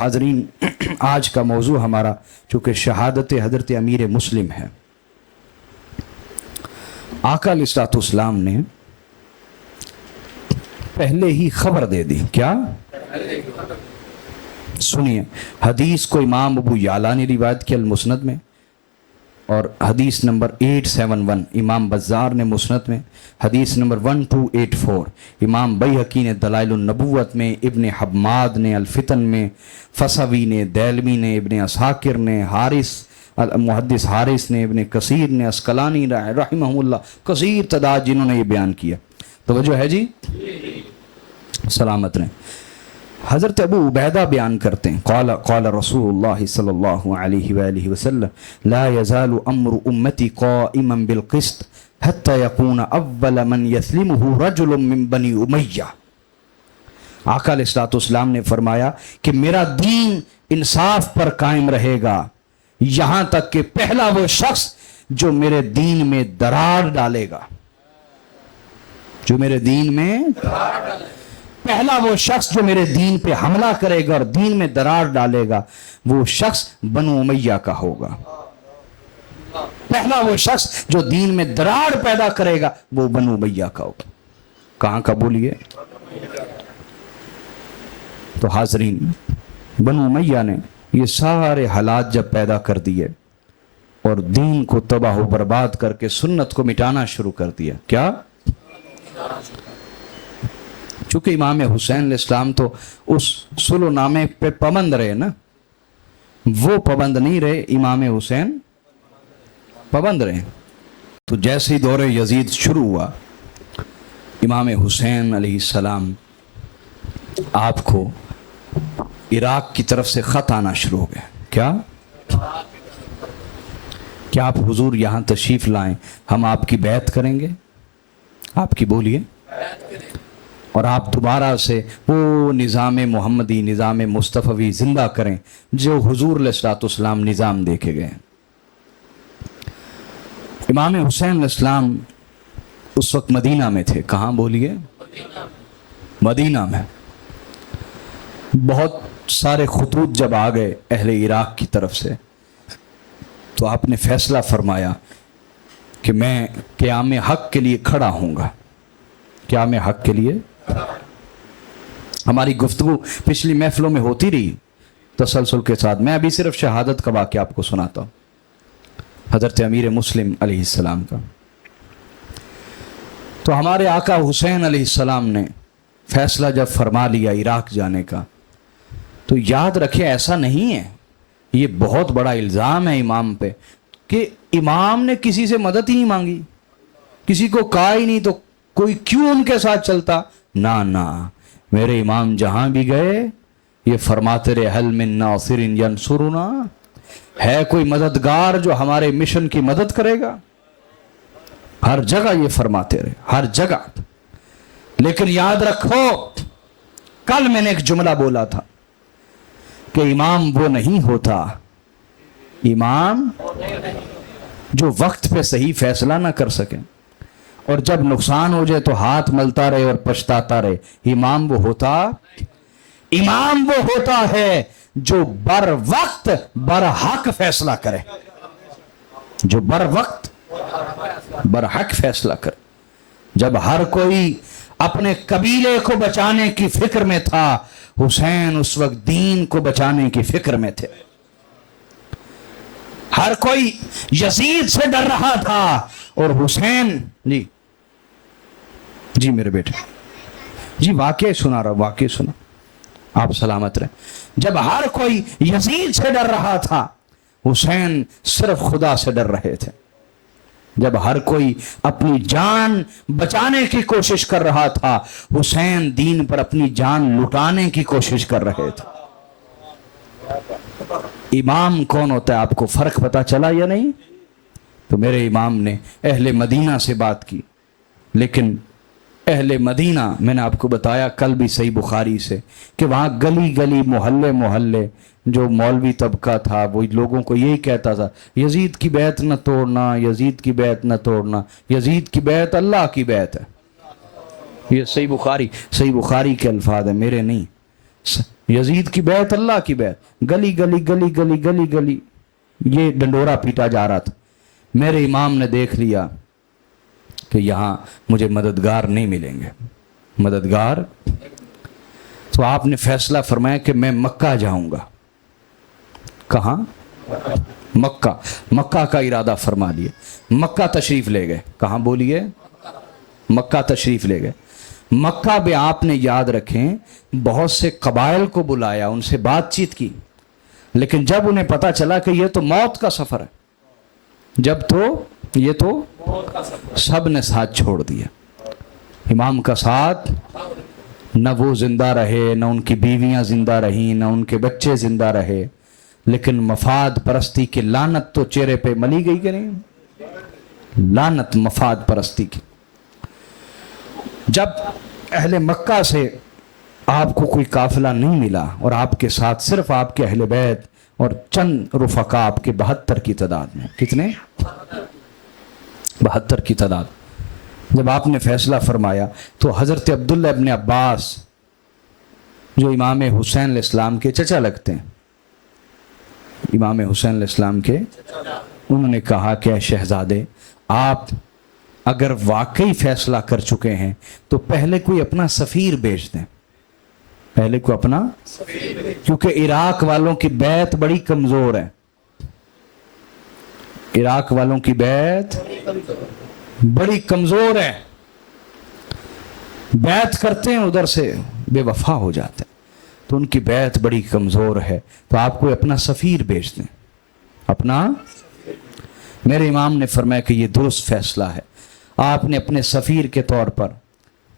حاضرین، آج کا موضوع ہمارا چونکہ شہادت حضرت امیر مسلم ہے، آقا علیہ الصلوۃ والسلام نے پہلے ہی خبر دے دی. کیا؟ سنیے، حدیث کو امام ابو یعلا نے روایت کیا المسند میں، اور حدیث نمبر 871 امام بزار نے مسند میں، حدیث نمبر 1284 امام بیہقی نے دلائل النبوت میں، ابن حماد نے الفتن میں، فسوی نے، دیلمی نے، ابن اساکر نے، حارث محدث حارث نے، ابن کثیر نے، اسقلانی رحمہ اللہ، کثیر تعداد جنہوں نے یہ بیان کیا. توجہ ہے جی؟ سلامت رہیں. حضرت ابو عبیدہ بیان کرتے ہیں، قال رسول اللہ صلی اللہ علیہ وآلہ وسلم لا يزال امر امتی قائما بالقسط حتى يكون اول من يسلمه رجل من بنی امیہ. آقا علیہ الصلوۃ والسلام نے فرمایا کہ میرا دین انصاف پر قائم رہے گا یہاں تک کہ پہلا وہ شخص جو میرے دین میں درار ڈالے گا، جو میرے دین میں پہلا وہ شخص جو میرے دین پہ حملہ کرے گا اور دین میں درار ڈالے گا وہ شخص بنو امیہ کا ہوگا. پہلا وہ شخص جو دین میں درار پیدا کرے گا وہ بنو امیہ کا ہوگا. کہاں کا بولیے؟ تو حاضرین، بنو امیہ نے یہ سارے حالات جب پیدا کر دیے اور دین کو تباہ و برباد کر کے سنت کو مٹانا شروع کر دیا. کیا؟ چونکہ امام حسین علیہ السلام تو اس صلح نامے پہ پابند رہے نا، وہ پابند نہیں رہے، امام حسین پابند رہے. تو جیسے ہی دور یزید شروع ہوا، امام حسین علیہ السلام آپ کو عراق کی طرف سے خط آنا شروع ہو گئے. کیا آپ حضور یہاں تشریف لائیں، ہم آپ کی بیعت کریں گے، آپ کی بولیے، اور آپ دوبارہ سے وہ نظام محمدی، نظام مصطفی زندہ کریں جو حضور علیہ الصلوۃ والسلام نظام دے کے گئے. امام حسین علیہ السلام اس وقت مدینہ میں تھے. کہاں بولیے؟ مدینہ میں. بہت سارے خطوط جب آ گئے اہل عراق کی طرف سے تو آپ نے فیصلہ فرمایا کہ میں قیام حق کے لیے کھڑا ہوں گا. قیام حق کے لیے. ہماری گفتگو پچھلی محفلوں میں ہوتی رہی تسلسل کے ساتھ. میں ابھی صرف شہادت کا واقعہ آپ کو سناتا ہوں، حضرت امیر مسلم علیہ السلام کا. تو ہمارے آقا حسین علیہ السلام نے فیصلہ جب فرما لیا عراق جانے کا، تو یاد رکھیں ایسا نہیں ہے، یہ بہت بڑا الزام ہے امام پہ کہ امام نے کسی سے مدد ہی نہیں مانگی، کسی کو کہا ہی نہیں تو کوئی کیوں ان کے ساتھ چلتا. نہ، میرے امام جہاں بھی گئے یہ فرماتے رہے حل من ناصر ینصرنا، ہے کوئی مددگار جو ہمارے مشن کی مدد کرے گا. ہر جگہ یہ فرماتے رہے، ہر جگہ. لیکن یاد رکھو، کل میں نے ایک جملہ بولا تھا کہ امام وہ نہیں ہوتا، امام جو وقت پہ صحیح فیصلہ نہ کر سکے اور جب نقصان ہو جائے تو ہاتھ ملتا رہے اور پچھتاتا رہے. امام وہ ہوتا ہے جو بر وقت بر حق فیصلہ کرے، جو بر وقت بر حق فیصلہ کرے. جب ہر کوئی اپنے قبیلے کو بچانے کی فکر میں تھا، حسین اس وقت دین کو بچانے کی فکر میں تھے. ہر کوئی یزید سے ڈر رہا تھا اور حسین جی میرے بیٹے جی واقعہ سنا رہا، واقعہ سنا، آپ سلامت رہیں. جب ہر کوئی یزید سے ڈر رہا تھا، حسین صرف خدا سے ڈر رہے تھے. جب ہر کوئی اپنی جان بچانے کی کوشش کر رہا تھا، حسین دین پر اپنی جان لٹانے کی کوشش کر رہے تھے. امام کون ہوتا ہے آپ کو فرق پتا چلا یا نہیں؟ تو میرے امام نے اہل مدینہ سے بات کی، لیکن اہل مدینہ میں نے آپ کو بتایا کل بھی صحیح بخاری سے کہ وہاں گلی گلی محلے جو مولوی طبقہ تھا وہ لوگوں کو یہی کہتا تھا یزید کی بیعت نہ توڑنا، یزید کی بیعت نہ توڑنا، یزید کی بیعت اللہ کی بیعت ہے. یہ صحیح بخاری کے الفاظ ہیں، میرے نہیں. यजीद की बैत, अल्लाह की बैत, गली गली गली गली गली गली ये डंडोरा पीटा जा रहा था। मेरे इमाम ने देख लिया कि यहाँ मुझे मददगार नहीं मिलेंगे, मददगार, तो आपने फैसला फरमाया कि मैं मक्का जाऊंगा। कहाँ? मक्का। मक्का का इरादा फरमा लिया, मक्का तशरीफ ले गए। कहाँ बोलिए? मक्का तशरीफ ले गए। मक्का में आपने याद रखें बहुत से कबाइल को बुलाया, उनसे बातचीत की, लेकिन जब उन्हें पता चला कि ये तो मौत का सफर है, जब तो ये तो सब ने साथ छोड़ दिया। इमाम का साथ, न वो जिंदा रहे, न उनकी बीवियां जिंदा रहीं, न उनके बच्चे जिंदा रहे, लेकिन मफाद परस्ती की लानत तो चेहरे पे मली गई कि नहीं? लानत मफाद परस्ती की। जब अहले मक्का से आपको कोई काफिला नहीं मिला और आपके साथ सिर्फ आपके अहले बैत और चंद रुफका आपके 72 की तादाद में, कितने? 72 की तादाद। जब आपने फैसला फरमाया तो हज़रत अब्दुल्ला इब्न अब्बास जो इमाम हुसैन इस्लाम के चचा लगते हैं, इमाम हुसैन इस्लाम के, उन्होंने कहा कि शहजादे आप अगर वाकई फैसला कर चुके हैं तो पहले कोई अपना सफ़ीर भेज दें, पहले को अपना, क्योंकि इराक वालों की बैत बड़ी कमज़ोर है, इराक वालों की बैत बड़ी कमज़ोर है, बैत करते हैं उधर से बेवफा हो जाते हैं, तो उनकी बैत बड़ी कमज़ोर है, तो आप कोई अपना सफ़ीर भेज दें, अपना। मेरे इमाम ने फरमाया कि ये दुरुस्त फैसला है। आपने अपने सफ़ीर के तौर पर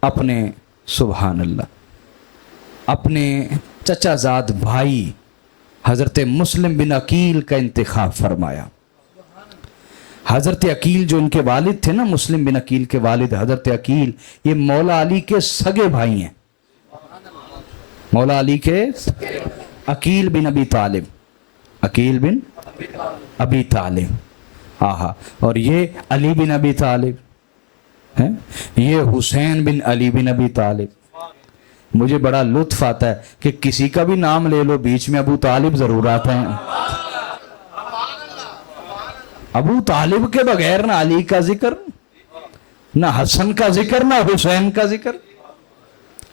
अपने, सुभान अल्लाह, अपने चचाजाद भाई हज़रत मुस्लिम बिन अकील का इंतखाब फरमाया। हज़रत अकील जो इनके वालिद थे ना, मुस्लिम बिन अकील के वालिद हज़रत अकील, ये मौला अली के सगे भाई हैं, मौला अली के, अकील बिन अबी तालिब, अकील बिन अबी तालिब, आहा, और ये अली बिन अबी तालिब हैं, ये हुसैन बिन अली बिन अबी तालिब। मुझे बड़ा लुत्फ आता है कि किसी का भी नाम ले लो बीच में अबू तालिब जरूर आता है। अबू तालिब के बगैर ना अली का जिक्र, ना हसन का जिक्र, ना हुसैन का जिक्र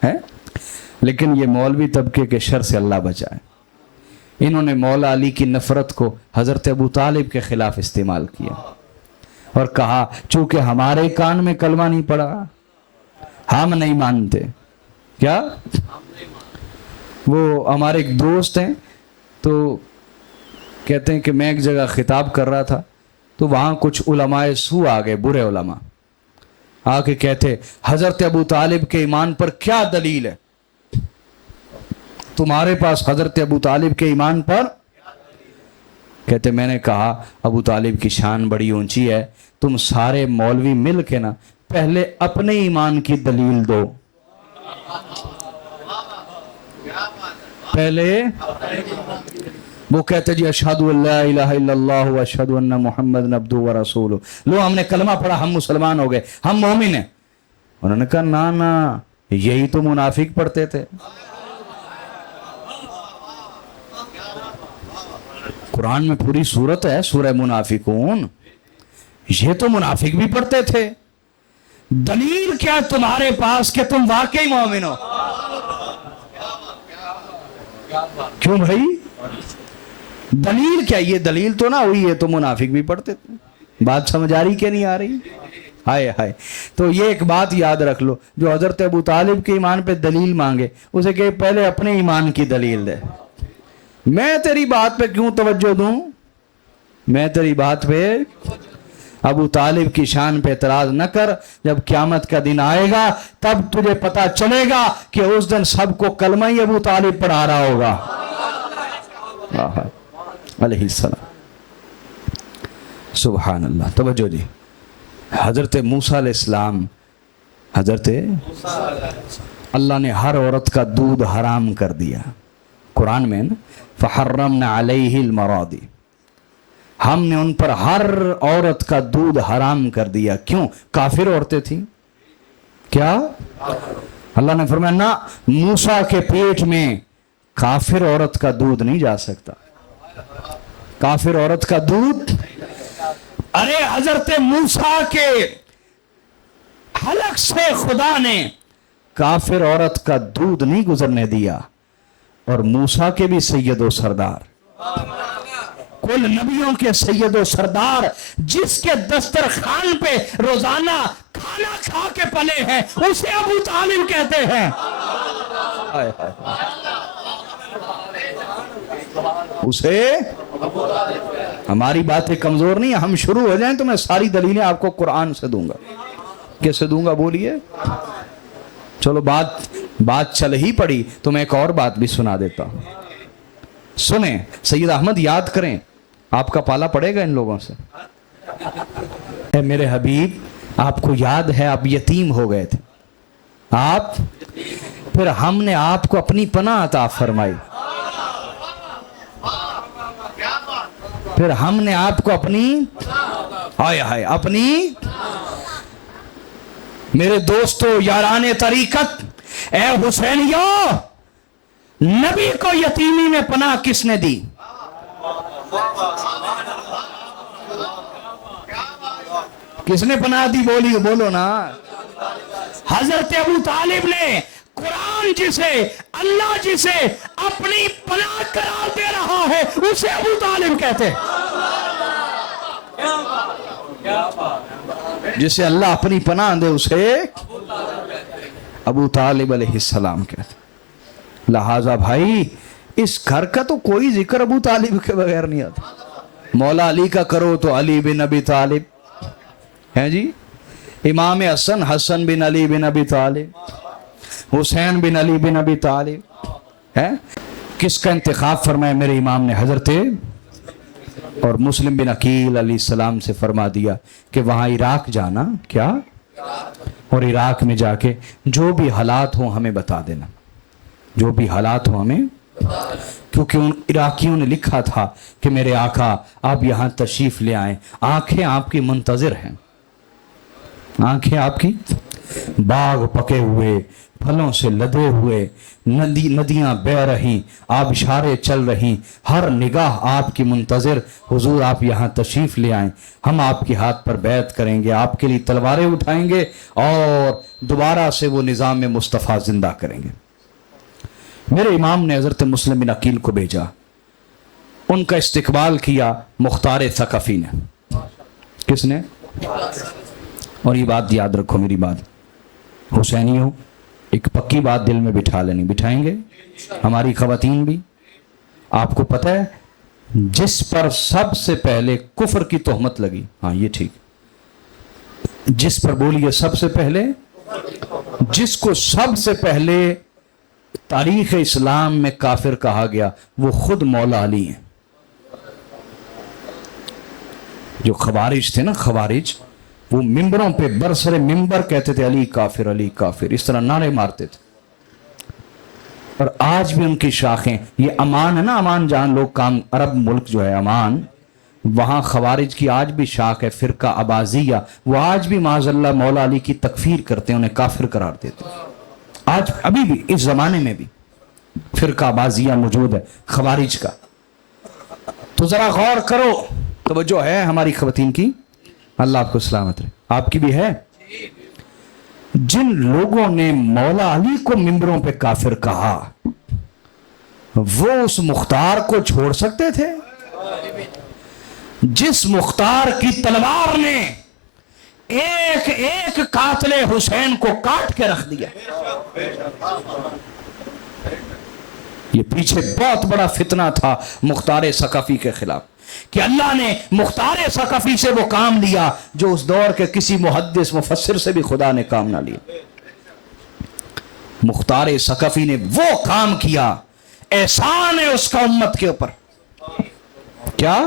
है। लेकिन ये मौलवी तबके के शर से अल्लाह बचाए, इन्होंने मौला अली की नफरत को हज़रत अबू तालिब के खिलाफ इस्तेमाल किया और कहा चूंकि हमारे कान में कलमा नहीं पड़ा हम नहीं मानते। क्या? वो हमारे एक दोस्त हैं, तो कहते हैं कि मैं एक जगह खिताब कर रहा था तो वहाँ कुछ उलमाए सू आ गए, बुरे उलमा आके कहते हज़रत अबू तालिब के ईमान पर क्या दलील है तुम्हारे पास, हज़रत अबू तालिब के ईमान पर? कहते मैंने कहा अबू तालिब की शान बड़ी ऊंची है, तुम सारे मौलवी मिल के ना पहले अपने ईमान की दलील दो, पहले। वो कहते जी अशहदु अल्ला इलाहा इल्लल्लाह व अशहदु अन्ना मुहम्मदन अब्दुहु व रसूलुहु, लो हमने कलमा पढ़ा, हम मुसलमान हो गए, हम मोमिन हैं। उन्होंने कहा ना ना, यही तो मुनाफिक पढ़ते थे। कुरान में पूरी सूरत है सूरह मुनाफिकून, ये तो मुनाफिक भी पढ़ते थे। दलील क्या तुम्हारे पास कि तुम वाकई मोमिन हो? क्यों भाई, दलील क्या? ये दलील तो ना हुई, ये तो मुनाफिक भी पढ़ते थे। बात समझ आ रही क्या नहीं आ रही? हाय हाय। तो ये एक बात याद रख लो, जो हज़रत अबू तालिब के ईमान पे दलील मांगे उसे कहे पहले अपने ईमान की दलील दे। मैं तेरी बात पे क्यों तवज्जो दूं? मैं तेरी बात पे, अबू तालिब की शान पे एतराज न कर, जब क़यामत का दिन आएगा तब तुझे पता चलेगा कि उस दिन सबको कलमा ही अबू तालिब पढ़ा रहा होगा अलैहिस्सलाम। सुभान अल्लाह। तवज्जो जी, हज़रत मूसा अलैहिस्सलाम, हज़रत अल्लाह ने हर औरत का दूध हराम कर दिया कुरान में ना, फहर्रमना अलैहिल मरादी, हमने उन पर हर औरत का दूध हराम कर दिया। क्यों? काफिर औरतें थी क्या? अल्लाह ने फरमाया ना, मूसा के पेट में काफिर औरत का दूध नहीं जा सकता, काफिर औरत का दूध। अरे हजरत मूसा के हलक से खुदा ने काफिर औरत का दूध नहीं गुजरने दिया, और मूसा के भी सैयदो सरदार, कुल नबियों के सैयदो सरदार, जिसके दस्तरखान पे रोजाना खाना खा के पले हैं, उसे अबू तालिब कहते हैं। उसे, हमारी बातें कमजोर नहीं है, हम शुरू हो जाएं तो मैं सारी दलीलें आपको कुरान से दूंगा। कैसे दूंगा बोलिए? चलो बात चल ही पड़ी तो मैं एक और बात भी सुना देता हूं, सुने। सैयद अहमद याद करें, आपका पाला पड़ेगा इन लोगों से। ए मेरे हबीब, आपको याद है आप यतीम हो गए थे, आप, फिर हमने आपको अपनी पनाह अता फरमाई, फिर हमने आपको अपनी, हाय हाय, अपनी, मेरे दोस्तों याराने तरीकत, ए हुसैनियो, नबी को यतीमी में पनाह किसने दी? किसने पनाह दी? बोलिए, बोलो ना। हजरत अबू तालिब ने, कुरान जिसे, अल्लाह जिसे अपनी पनाह करार दे रहा है, उसे अबू तालिब कहते हैं। जिसे अल्लाह अपनी पनाह दे उसे अबू तालिब अलैहिस्सलाम कहते। लिहाजा भाई, इस घर का तो कोई जिक्र अबू तालिब के बगैर नहीं आता। मौला अली का करो तो अली बिन अबी तालिब है जी, इमाम हसन, हसन बिन अली बिन अबी तालिब, हुसैन बिन अली बिन अबी तालिब है। किसका इंतखाब फरमाया मेरे इमाम ने? हजरत और मुस्लिम बिन अकील अलैहिस्सलाम से फरमा दिया कि वहां इराक जाना, क्या, और इराक में जाके जो भी हालात हो हमें बता देना, जो भी हालात हो हमें, क्योंकि उन इराकियों ने लिखा था कि मेरे आका आप यहां तशरीफ ले आए, आंखें आपकी मुंतजिर हैं, आंखें आपकी, बाग पके हुए, फलों से लदे हुए, नदियां बह रही, आबशारें चल रही, हर निगाह आपकी मुंतजिर, हुजूर आप यहाँ तशरीफ ले आएं, हम आपके हाथ पर बैत करेंगे, आपके लिए तलवारें उठाएंगे और दोबारा से वो निज़ाम मुस्तफ़ा जिंदा करेंगे। मेरे इमाम ने हजरत मुस्लिम बिन अकील को भेजा, उनका इस्तकबाल किया मुख्तार सकफी ने। किसने? और ये बात याद रखो, मेरी बात हुसैनियों, एक पक्की बात दिल में बिठा लेनी, बिठाएंगे हमारी खवातीन भी। आपको पता है जिस पर सबसे पहले कुफर की तोहमत लगी, हाँ ये ठीक, जिस पर बोलिए सबसे पहले, जिसको सबसे पहले तारीख इस्लाम में काफिर कहा गया, वो खुद मौला अली हैं। जो खवारिज थे ना, खवारिज, वो मिंबरों पे बरसरे मिंबर कहते थे अली काफिर, अली काफिर, इस तरह नारे मारते थे। और आज भी उनकी शाखें, ये अमान है ना, अमान जहां लोग काम, अरब मुल्क जो है अमान, वहां खवारिज की आज भी शाख है, फिरका अबाजिया, वो आज भी माज़अल्लाह मौला अली की तकफीर करते हैं, उन्हें काफिर करार देते हैं। आज अभी भी इस जमाने में भी फिरका अबाजिया मौजूद है खवारिज का। तो जरा गौर करो, तवज्जो है हमारी खवातीन की, अल्लाह आपको सलामत रहे, आपकी भी है। जिन लोगों ने मौला अली को मिंबरों पे काफिर कहा, वो उस मुख्तार को छोड़ सकते थे? जिस मुख्तार की तलवार ने एक एक कातले हुसैन को काट के रख दिया। ये पीछे बहुत बड़ा फितना था मुख्तार सकफी के खिलाफ, कि अल्लाह ने मुख्तार सकफी से वो काम लिया जो उस दौर के किसी मुहद्दिस मुफस्सिर से भी खुदा ने काम ना लिया। मुख्तार सकफी ने वो काम किया, एहसान है उसका उम्मत के ऊपर। क्या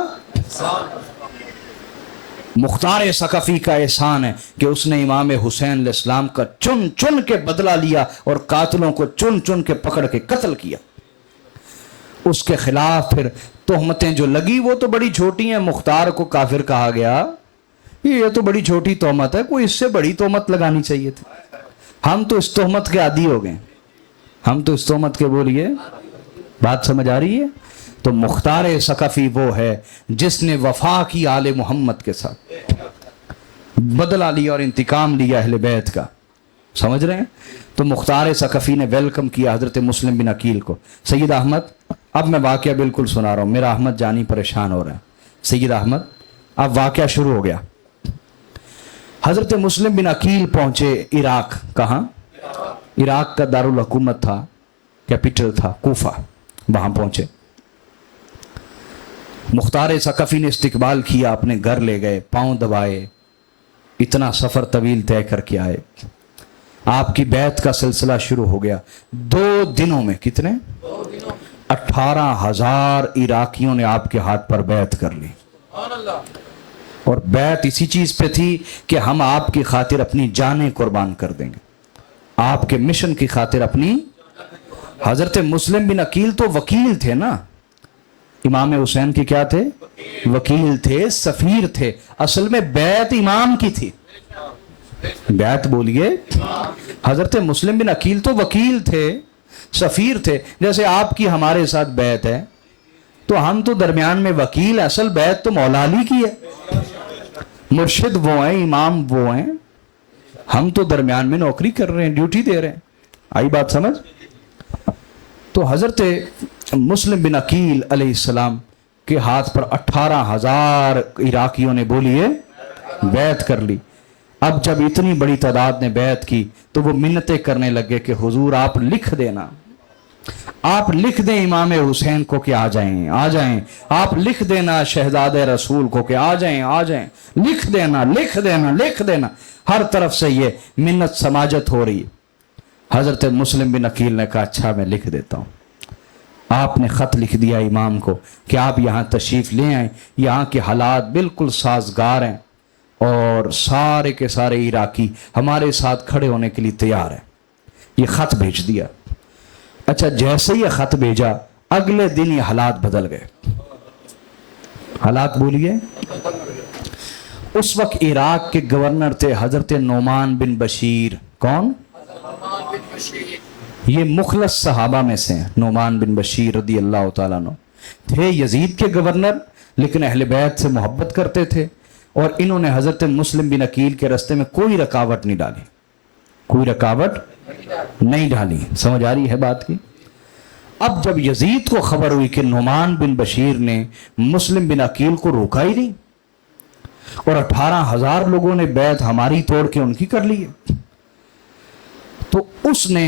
मुख्तार सकफी का एहसान है कि उसने इमाम हुसैन अलैहिस्सलाम का चुन चुन के बदला लिया और कातलों को चुन चुन के पकड़ के कत्ल किया। उसके खिलाफ फिर तोहमतें जो लगी वो तो बड़ी छोटी हैं। मुख्तार को काफिर कहा गया, ये तो बड़ी छोटी तोहमत है, कोई इससे बड़ी तोहमत लगानी चाहिए थी। हम तो इस तोहमत के आदी हो गए, हम तो इस तोहमत के बोलिए बात समझ आ रही है? तो मुख्तार सकफी वो है जिसने वफा की आले मोहम्मद के साथ, बदला लिया और इंतकाम लिया अहले बैत का। समझ रहे हैं? तो मुख्तार सकफी ने वेलकम किया हजरत मुस्लिम बिन अकील को। सैयद अहमद, अब मैं वाक़या बिल्कुल सुना रहा हूँ, मेरा अहमद जानी परेशान हो रहा है। सैयद अहमद, अब वाक़या शुरू हो गया। हजरत मुस्लिम बिन अकील पहुंचे इराक। कहाँ? इराक का दारुल हुकूमत था, कैपिटल था कूफा, वहां पहुंचे। मुख्तार सकफी ने इस्तकबाल किया, अपने घर ले गए, पांव दबाए, इतना सफर तवील तय करके आए। आपकी बैत का सिलसिला शुरू हो गया। 2 दिनों में कितने? 18,000 इराकियों ने आपके हाथ पर बैत कर ली। और बैत इसी चीज पे थी कि हम आपकी खातिर अपनी जानें कुर्बान कर देंगे, आपके मिशन की खातिर अपनी। हजरत मुस्लिम बिन अकील तो वकील थे ना, इमाम हुसैन के क्या थे? वकील थे, सफीर थे। असल में बैत इमाम की थी। बैत बोलिए। हजरत मुस्लिम बिन अकील तो वकील थे, सफीर थे। जैसे आपकी हमारे साथ बैत है, तो हम तो दरमियान में वकील, असल बैत तो मौला अली की है। मुर्शिद वो हैं, इमाम वो हैं, हम तो दरमियान में नौकरी कर रहे हैं, ड्यूटी दे रहे हैं। आई बात समझ? तो हजरत मुस्लिम बिन अकील अलैहिस्सलाम के हाथ पर 18,000 इराकियों ने बोलिए बैत कर ली। अब जब इतनी बड़ी तादाद ने बैत की तो वो मिन्नतें करने लगे कि हुजूर आप लिख देना, आप लिख दें इमाम हुसैन को कि आ जाएं, आ जाएं। आप लिख देना शहजादे रसूल को कि आ जाएं, आ जाएं। लिख देना, लिख देना, लिख देना। हर तरफ से ये मिन्नत समाजत हो रही। हजरत मुस्लिम बिन अकील ने कहा अच्छा मैं लिख देता हूँ। आपने ख़त लिख दिया इमाम को कि आप यहाँ तशरीफ़ ले आए, यहाँ के हालात बिल्कुल साजगार हैं और सारे के सारे इराकी हमारे साथ खड़े होने के लिए तैयार हैं। ये ख़त भेज दिया। अच्छा, जैसे ये ख़त भेजा अगले दिन ये हालात बदल गए। हालात बोलिए। उस वक्त इराक के गवर्नर थे हजरत नोमान बिन बशीर। कौन? ये मुखलस सहाबा में से हैं। नोमान बिन बशीर रदी अल्लाह तआला अन्हु थे यजीद के गवर्नर, लेकिन अहले बैत से मोहब्बत करते थे और इन्होंने हजरत मुस्लिम बिन अकील के रास्ते में कोई रुकावट नहीं डाली, कोई रुकावट नहीं डाली। समझ आ रही है बात की? अब जब यजीद को खबर हुई कि नोमान बिन बशीर ने मुस्लिम बिन अकील को रोका ही नहीं और 18,000 लोगों ने बैत हमारी तोड़ के उनकी कर ली है, तो उसने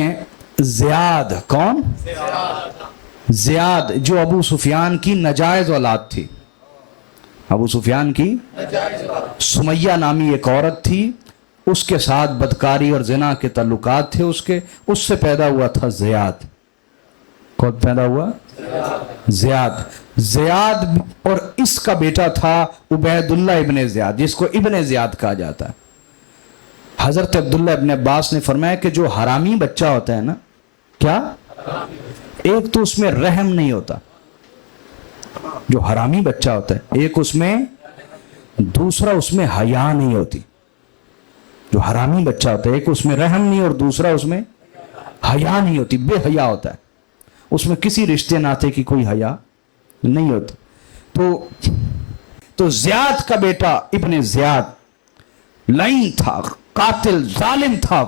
ज़ियाद, कौन? ज़ियाद जो अबू सुफियान की नजायज औलाद थी। अबू सुफियान की सुमैया नामी एक औरत थी, उसके साथ बदकारी और जिना के ताल्लुकात थे उसके, उससे पैदा हुआ था ज़ियाद। कौन पैदा हुआ? ज़ियाद। ज़ियाद और इसका बेटा था उबैदुल्लाह इब्ने ज़ियाद, जिसको इब्ने ज़ियाद कहा जाता है। हजरत अब्दुल्ला इब्ने अब्बास ने फरमाया कि जो हरामी बच्चा होता है ना, क्या? एक तो उसमें रहम नहीं होता, जो हरामी बच्चा होता है एक उसमें, दूसरा उसमें हया नहीं होती। जो हरामी बच्चा होता है एक उसमें रहम नहीं और दूसरा उसमें हया नहीं होती, बेहया होता है, उसमें किसी रिश्ते नाते की कोई हया नहीं होती। तो ज़ियाद का बेटा इब्ने ज़ियाद लाइन था, कातिल, जालिम था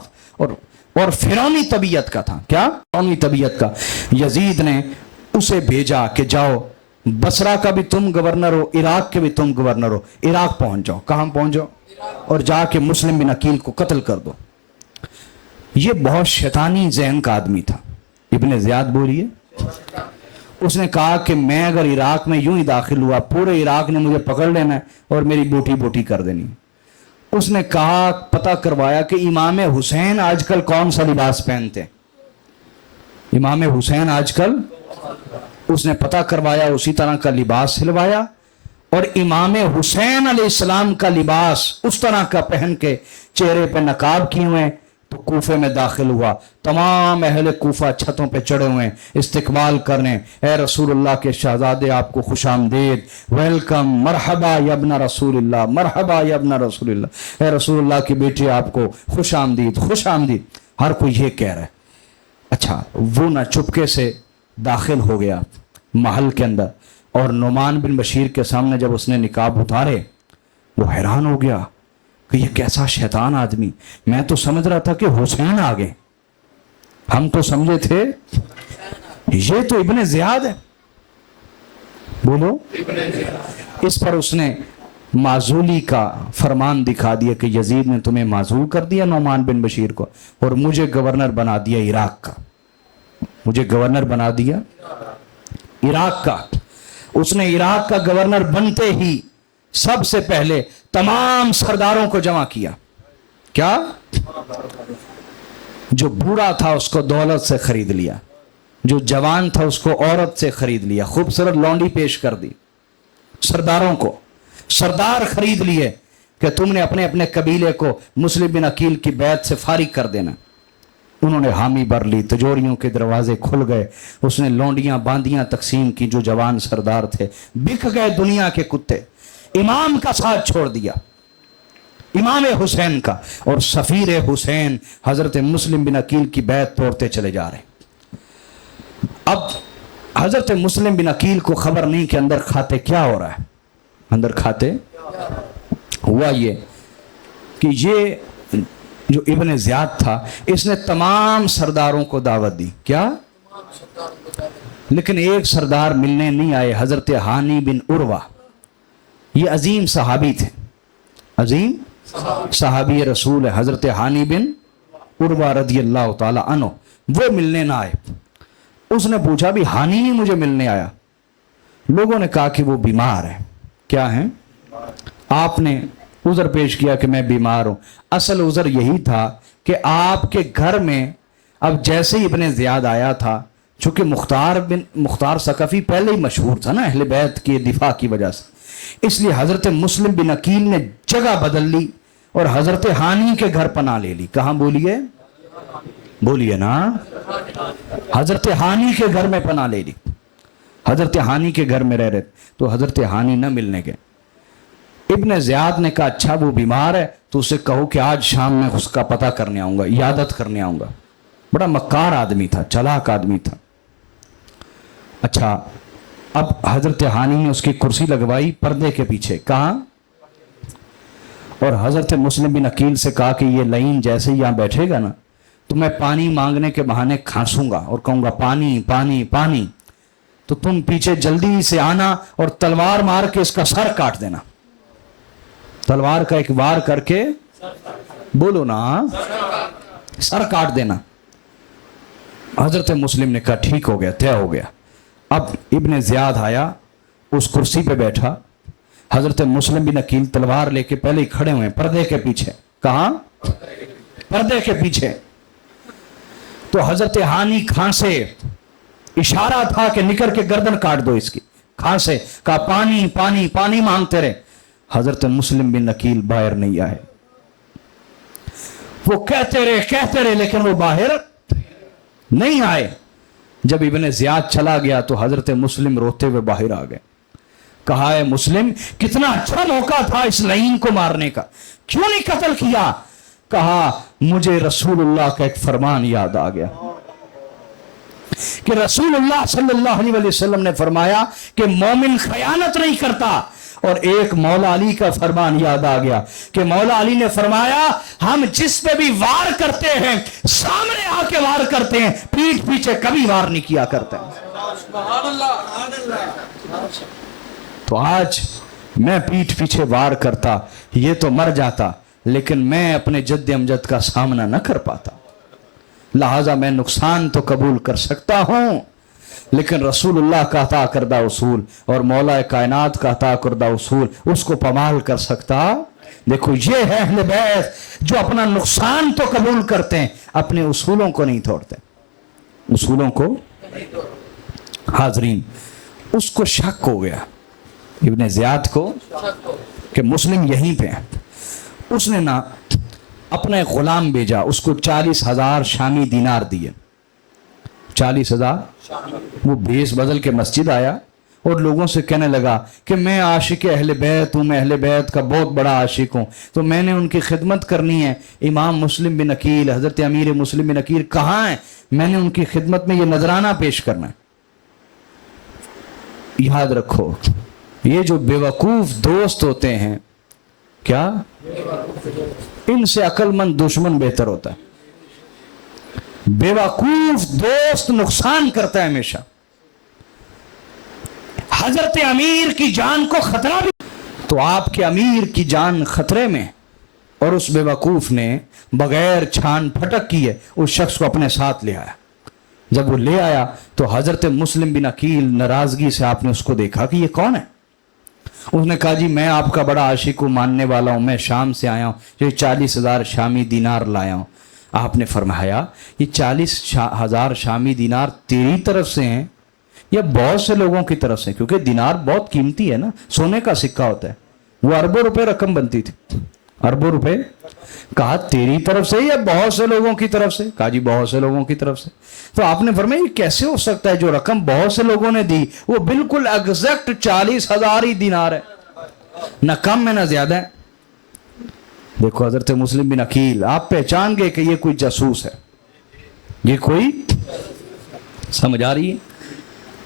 और फिरौनी तबीयत का था। क्या? फिरौनी तबीयत का। यजीद ने उसे भेजा कि जाओ, बसरा का भी तुम गवर्नर हो, इराक के भी तुम गवर्नर हो, इराक पहुंच जाओ। कहां पहुंच जाओ? और जाके मुस्लिम बिन अकील को कत्ल कर दो। ये बहुत शैतानी ज़हन का आदमी था। इब्ने ज़ियाद बोलिए। उसने कहा कि मैं अगर इराक में यूं ही दाखिल हुआ, पूरे इराक ने मुझे पकड़ लेना है और मेरी बोटी बोटी कर देनी। उसने कहा, पता करवाया कि इमाम हुसैन आजकल कौन सा लिबास पहनते हैं। इमाम हुसैन आजकल, उसने पता करवाया, उसी तरह का लिबास सिलवाया और इमाम हुसैन अलैहिस्सलाम का लिबास उस तरह का पहन के चेहरे पे नकाब किए हुए तो कूफे में दाखिल हुआ। तमाम अहले कूफा छतों पे चढ़े हुए इस्तकबाल करने, ए रसूलुल्लाह के शहजादे आपको खुशामदीद, वेलकम, मरहबा यब्ना रसूलुल्लाह, मरहबा यब्ना रसूलुल्लाह, ए रसूलुल्लाह की बेटी आपको खुशामदीद, खुशामदीद। हर कोई ये कह रहा है। अच्छा, वो ना चुपके से दाखिल हो गया महल के अंदर, और नुमान बिन बशीर के सामने जब उसने निकाब उतारे, वो हैरान हो गया कि ये कैसा शैतान आदमी, मैं तो समझ रहा था कि हुसैन आ गए, हम तो समझे थे ये तो इब्ने ज़ियाद है। बोलो, इस पर उसने माजूली का फरमान दिखा दिया कि यजीद ने तुम्हें माजूल कर दिया नुमान बिन बशीर को, और मुझे गवर्नर बना दिया इराक का, मुझे गवर्नर बना दिया इराक का। उसने इराक का गवर्नर बनते ही सबसे पहले तमाम सरदारों को जमा किया। क्या? जो बूढ़ा था उसको दौलत से खरीद लिया, जो जवान था उसको औरत से खरीद लिया, खूबसूरत लौंडी पेश कर दी। सरदारों को सरदार खरीद लिए कि तुमने अपने अपने कबीले को मुस्लिम बिन अकील की बैत से फारिग कर देना। उन्होंने हामी भर ली, तिजोरियों के दरवाजे खुल गए, उसने लौंडियां बांदियां तकसीम की, जो जवान सरदार थे बिक गए दुनिया के कुत्ते। इमाम का साथ छोड़ दिया, इमाम हुसैन का, और सफीर हुसैन हजरत मुस्लिम बिन अकील की बैत तोड़ते चले जा रहे। अब हजरत मुस्लिम बिन अकील को खबर नहीं कि अंदर खाते क्या हो रहा है। अंदर खाते हुआ ये कि ये जो इब्ने ज़ियाद था, इसने तमाम सरदारों को दावत दी। क्या? लेकिन एक सरदार मिलने नहीं आए, हजरत हानी बिन उर्वा। ये अजीम सहाबी थे, अजीम सहाबी रसूल है, हजरत हानी बिन उर्वा रज़ी अल्लाह ताला अन्हु। वो मिलने ना आए। उसने पूछा भी हानी नहीं मुझे मिलने आया। लोगों ने कहा कि वो बीमार है। क्या है? आपने उज़र पेश किया कि मैं बीमार हूं। असल उज़र यही था कि आपके घर में अब जैसे ही इब्ने ज़ियाद आया था, चूंकि मुख्तार सकफी पहले ही मशहूर था ना अहले बैत के दिफा की वजह से, इसलिए हजरत मुस्लिम बिन अकील ने जगह बदल ली और हजरत हानी के घर पनाह ले ली। कहां? बोलिए, बोलिए ना। हजरत हानी के घर में पनाह ले ली। हजरत हानी के घर में रह रहे तो हजरत हानी न मिलने गए। इब्ने ज़ियाद ने कहा अच्छा वो बीमार है तो उसे कहो कि आज शाम में उसका पता करने आऊंगा, इयादत करने आऊंगा। बड़ा मक्कार आदमी था, चालाक आदमी था। अच्छा, अब हजरत हानी ने उसकी कुर्सी लगवाई पर्दे के पीछे। कहा? और हजरत मुस्लिम बिन अकील से कहा कि ये लईन जैसे ही यहां बैठेगा ना तो मैं पानी मांगने के बहाने खांसूंगा और कहूंगा पानी पानी पानी, तो तुम पीछे जल्दी से आना और तलवार मार के इसका सर काट देना। तलवार का एक वार करके, बोलो ना, सर काट देना। हजरत मुस्लिम ने कहा ठीक हो गया, तय हो गया। अब इब्ने ज़ियाद आया, उस कुर्सी पे बैठा। हजरत मुस्लिम बिन अकील तलवार लेके पहले ही खड़े हुए पर्दे के पीछे। कहां? पर्दे के पीछे। तो हजरत हानी खांसे, इशारा था कि निकल के गर्दन काट दो इसकी। खांसे, कहा पानी पानी पानी मांगते रहे। हजरत मुस्लिम बिन अकील बाहर नहीं आए। वो कहते रहे लेकिन वो बाहर नहीं आए। जब इब्ने ज़ियाद चला गया तो हजरत मुस्लिम रोते हुए बाहर आ गए। कहा है मुस्लिम, कितना अच्छा मौका था इस लईन को मारने का, क्यों नहीं कत्ल किया? कहा मुझे रसूलुल्लाह का एक फरमान याद आ गया कि रसूलुल्लाह सल्लल्लाहु अलैहि वसल्लम ने फरमाया कि मोमिन खयानत नहीं करता। और एक मौला अली का फरमान याद आ गया कि मौला अली ने फरमाया हम जिस पे भी वार करते हैं सामने आके वार करते हैं, पीठ पीछे कभी वार नहीं किया करते। तो आज मैं पीठ पीछे वार करता ये तो मर जाता, लेकिन मैं अपने जद्द अमजद का सामना न कर पाता, लिहाजा मैं नुकसान तो कबूल कर सकता हूं, लेकिन रसूलुल्लाह का अता करदा उसूल और मौला कायनात का अता करदा उसूल उसको पमाल कर सकता। देखो ये है अहले बैत जो अपना नुकसान तो कबूल करते हैं, अपने उसूलों को नहीं तोड़ते, उसूलों को। हाजरीन, उसको शक हो गया इब्ने ज़ियाद को कि मुस्लिम यहीं पे है। उसने ना अपने गुलाम भेजा, उसको 40,000 शामी दीनार दिए। 40,000। वो भेस बदल के मस्जिद आया और लोगों से कहने लगा कि मैं आशिक अहले बैत हूँ, मैं अहले बैत का बहुत बड़ा आशिक हूँ, तो मैंने उनकी खिदमत करनी है। इमाम मुस्लिम बिन अकील, हजरत अमीर मुस्लिम बिन अकील कहाँ हैं? मैंने उनकी खिदमत में ये नजराना पेश करना है। याद रखो, ये जो बेवकूफ दोस्त होते हैं, क्या इनसे अक्लमंद दुश्मन बेहतर होता है। बेवकूफ दोस्त नुकसान करता है हमेशा। हजरत अमीर की जान को खतरा भी, तो आपके अमीर की जान खतरे में, और उस बेवकूफ ने बगैर छान फटक किए उस शख्स को अपने साथ ले आया। जब वो ले आया तो हजरत मुस्लिम बिन अकील नाराजगी से आपने उसको देखा कि ये कौन है। उसने कहा जी मैं आपका बड़ा आशिक हूं, मानने वाला हूं, मैं शाम से आया हूं, जो 40,000 शामी दीनार लाया हूं। आपने फरमाया ये 40,000 शामी दीनार तेरी तरफ से हैं या बहुत से लोगों की तरफ से? क्योंकि दीनार बहुत कीमती है ना, सोने का सिक्का होता है, वो अरबों रुपए रकम बनती थी, अरबों रुपए। कहा तेरी तरफ से या बहुत से लोगों की तरफ से? कहा जी बहुत से लोगों की तरफ से। तो आपने फरमाया ये कैसे हो सकता है, जो रकम बहुत से लोगों ने दी वो बिल्कुल एग्जैक्ट 40,000 ही दीनार है, ना कम है ना ज्यादा है। देखो हजरत मुस्लिम बिन अकील, आप पहचान गए कि ये कोई जासूस है, ये कोई, समझ आ रही है?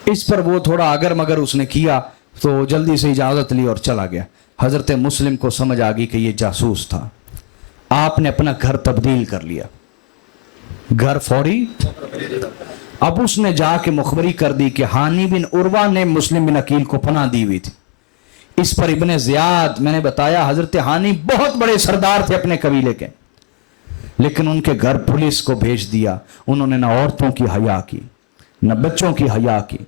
इस पर वो थोड़ा अगर मगर उसने किया तो जल्दी से इजाजत ली और चला गया। हजरत मुस्लिम को समझ आ गई कि ये जासूस था। आपने अपना घर तब्दील कर लिया, घर फौरी। अब उसने जाके मुखबरी कर दी कि हानी बिन उर्वा ने मुस्लिम बिन अकील को पनाह दी हुई थी। इस पर इब्ने ज़ियाद, मैंने बताया हजरत हानी बहुत बड़े सरदार थे अपने कबीले के, लेकिन उनके घर पुलिस को भेज दिया। उन्होंने न औरतों की हया की न बच्चों की हया की,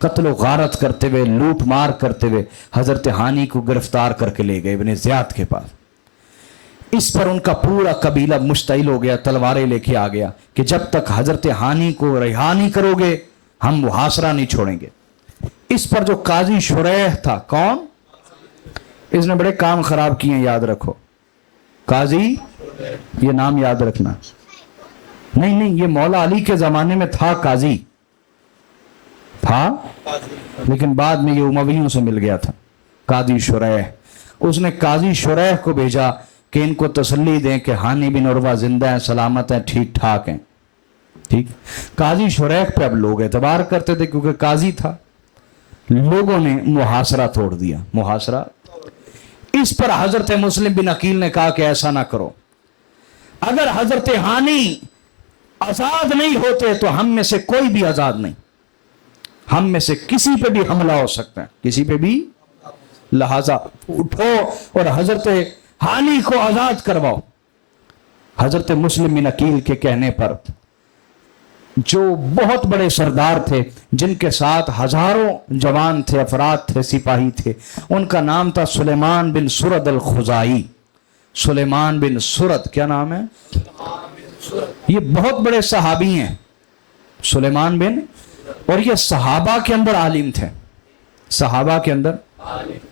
कत्ल गारत करते हुए, लूट मार करते हुए हजरत हानी को गिरफ्तार करके ले गए इब्ने ज़ियाद के पास। इस पर उनका पूरा कबीला मुश्तइल हो गया, तलवारें लेके आ गया कि जब तक हजरत हानी को रिहा नहीं करोगे हम मुहासरा नहीं छोड़ेंगे। इस पर जो काजी शुरैह था, कौन, इसने बड़े काम खराब किए, याद रखो। काजी, ये नाम याद रखना। नहीं नहीं, ये मौला अली के जमाने में था, काजी था, लेकिन बाद में ये उमवियों से मिल गया था। काजी शुरैह, उसने काजी शुरैह को भेजा कि इनको तसल्ली दें कि हानी बिन उर्वा जिंदा है, सलामत है, ठीक ठाक हैं। ठीक, काजी शुरैह पे अब लोग एतबार करते थे क्योंकि काजी था। लोगों ने मुहासरा तोड़ दिया, मुहासरा। इस पर हजरत मुस्लिम बिन अकील ने कहा कि ऐसा ना करो, अगर हजरत हानी आजाद नहीं होते तो हम में से कोई भी आजाद नहीं, हम में से किसी पे भी हमला हो सकता है, किसी पे भी। लिहाजा उठो और हजरत हानी को आजाद करवाओ। हजरत मुस्लिम बिन अकील के कहने पर जो बहुत बड़े सरदार थे, जिनके साथ हजारों जवान थे, अफराद थे, सिपाही थे, उनका नाम था सुलेमान बिन सुरद अल खुजाई। सुलेमान बिन सुरद, क्या नाम है? ये बहुत बड़े सहाबी हैं सुलेमान बिन, और ये सहाबा के अंदर आलिम थे, सहाबा के अंदर।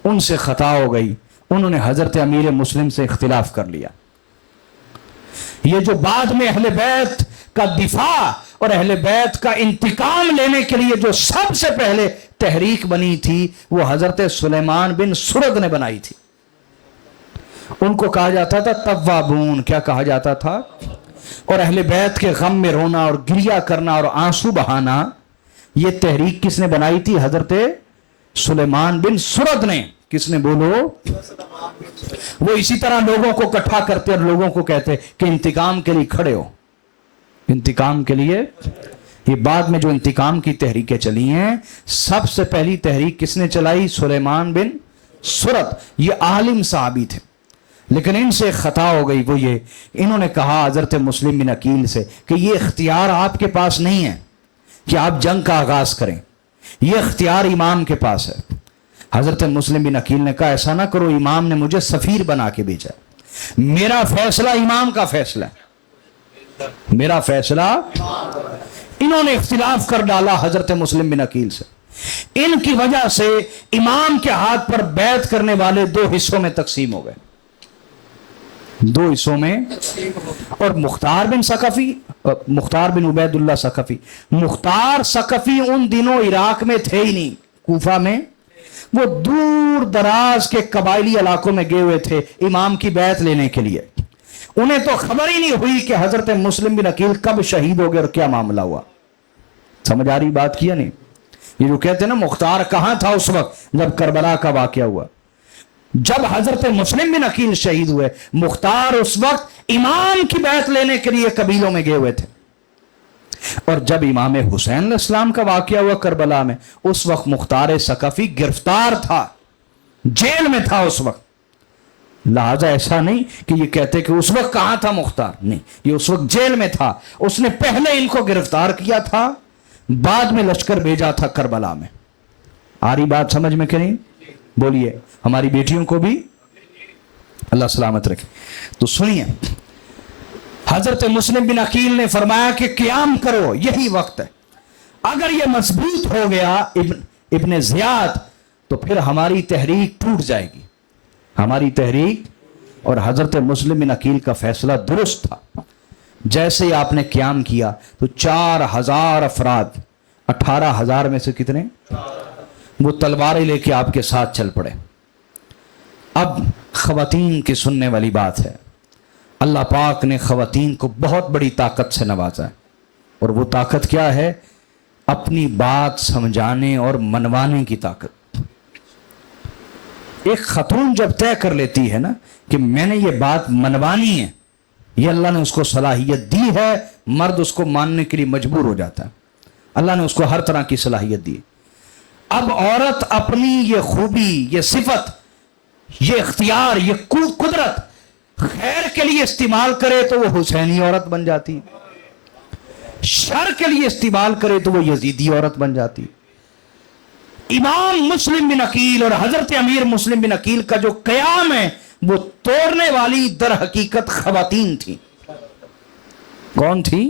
उनसे खता हो गई, उन्होंने हजरत अमीर मुस्लिम से इख्तिलाफ कर लिया। ये जो बाद में अहले बैत का दिफा और अहले बैत का इंतकाम लेने के लिए जो सबसे पहले तहरीक बनी थी, वो हजरत सुलेमान बिन सुरद ने बनाई थी। उनको कहा जाता था तव्वाबून, क्या कहा जाता था? और अहले बैत के गम में रोना और गिरिया करना और आंसू बहाना, ये तहरीक किसने बनाई थी? हजरत सुलेमान बिन सुरद ने। किसने, बोलो? वो इसी तरह लोगों को इकट्ठा करते और लोगों को कहते कि इंतकाम के लिए खड़े हो, इंतकाम के लिए। ये बाद में जो इंतकाम की तहरीकें चली हैं, सबसे पहली तहरीक किसने चलाई? सुलेमान बिन सुरद। ये आलिम साहबी थे, लेकिन इनसे खता हो गई। वो ये, इन्होंने कहा हजरत मुस्लिम बिन अकील से कि ये इख्तियार आपके पास नहीं है कि आप जंग का आगाज करें, ये इख्तियार इमाम के पास है। हजरत मुस्लिम बिन अकील ने कहा ऐसा ना करो, इमाम ने मुझे सफीर बना के भेजा, मेरा फैसला इमाम का फैसला है, मेरा फैसला। इन्होंने इख्तिलाफ कर डाला हजरत मुस्लिम बिन अकील से। इनकी वजह से इमाम के हाथ पर बैत करने वाले दो हिस्सों में तकसीम हो गए, दो हिस्सों में। और मुख्तार बिन सकफी, मुख्तार बिन उबैदुल्लाह सकफी, मुख्तार सकफी उन दिनों इराक में थे ही नहीं, कूफा में। वो दूर दराज के कबायली इलाकों में गए हुए थे इमाम की बैत लेने के लिए। उन्हें तो खबर ही नहीं हुई कि हजरत मुस्लिम बिन अकील कब शहीद हो गए और क्या मामला हुआ। समझ आ रही बात की या नहीं? یہ جو کہتے ہیں نا مختار کہاں تھا اس وقت جب کربلا کا واقعہ ہوا؟ جب حضرت مسلم بن عقیل شہید ہوئے، مختار اس وقت امام کی بیعت لینے کے لیے قبیلوں میں گئے ہوئے تھے، اور جب امام حسین علیہ السلام کا واقعہ ہوا کربلا میں، اس وقت مختار ثقفی گرفتار تھا، جیل میں تھا اس وقت۔ لہذا ایسا نہیں کہ یہ کہتے کہ اس وقت کہاں تھا مختار، نہیں، یہ اس وقت جیل میں تھا، اس نے پہلے ان کو گرفتار کیا تھا، بعد میں لشکر بھیجا تھا کربلا میں۔ آ رہی بات سمجھ میں کہ نہیں؟ بولیے، ہماری بیٹیوں کو بھی اللہ سلامت رکھے۔ تو سنیے، حضرت مسلم بن عقیل نے فرمایا کہ قیام کرو، یہی وقت ہے۔ اگر یہ مضبوط ہو گیا ابن زیاد تو پھر ہماری تحریک ٹوٹ جائے گی، ہماری تحریک۔ اور حضرت مسلم بن عقیل کا فیصلہ درست تھا۔ جیسے ہی آپ نے قیام کیا تو 4000 افراد، 18,000 میں سے کتنے؟ وہ تلواریں لے کے آپ کے ساتھ چل پڑے۔ اب خواتین کی سننے والی بات ہے، اللہ پاک نے خواتین کو بہت بڑی طاقت سے نوازا ہے، اور وہ طاقت کیا ہے؟ اپنی بات سمجھانے اور منوانے کی طاقت۔ ایک خاتون جب طے کر لیتی ہے نا کہ میں نے یہ بات منوانی ہے، یہ اللہ نے اس کو صلاحیت دی ہے، مرد اس کو ماننے کے لیے مجبور ہو جاتا ہے، اللہ نے اس کو ہر طرح کی صلاحیت دی۔ اب عورت اپنی یہ خوبی، یہ صفت، یہ اختیار، یہ قدرت خیر کے لیے استعمال کرے تو وہ حسینی عورت بن جاتی، شر کے لیے استعمال کرے تو وہ یزیدی عورت بن جاتی۔ امام مسلم بن عقیل اور حضرت امیر مسلم بن عقیل کا جو قیام ہے وہ توڑنے والی در حقیقت خواتین تھیں۔ کون تھی؟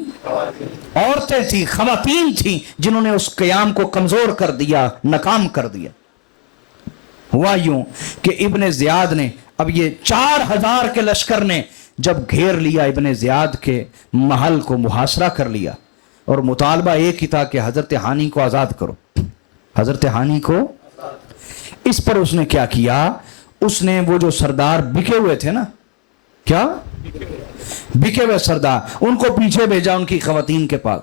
عورتیں تھیں، خواتین تھیں، جنہوں نے اس قیام کو کمزور کر دیا، ناکام کر دیا۔ ہوا یوں کہ ابن زیاد نے، اب یہ 4000 کے لشکر نے جب گھیر لیا ابن زیاد کے محل کو، محاصرہ کر لیا، اور مطالبہ ایک ہی تھا کہ حضرت ہانی کو آزاد کرو، حضرت ہانی کو۔ اس پر اس نے کیا کیا؟ اس نے وہ جو سردار بکے ہوئے تھے نا، کیا بکے ہوئے سردار، ان کو پیچھے بھیجا ان کی خواتین کے پاس،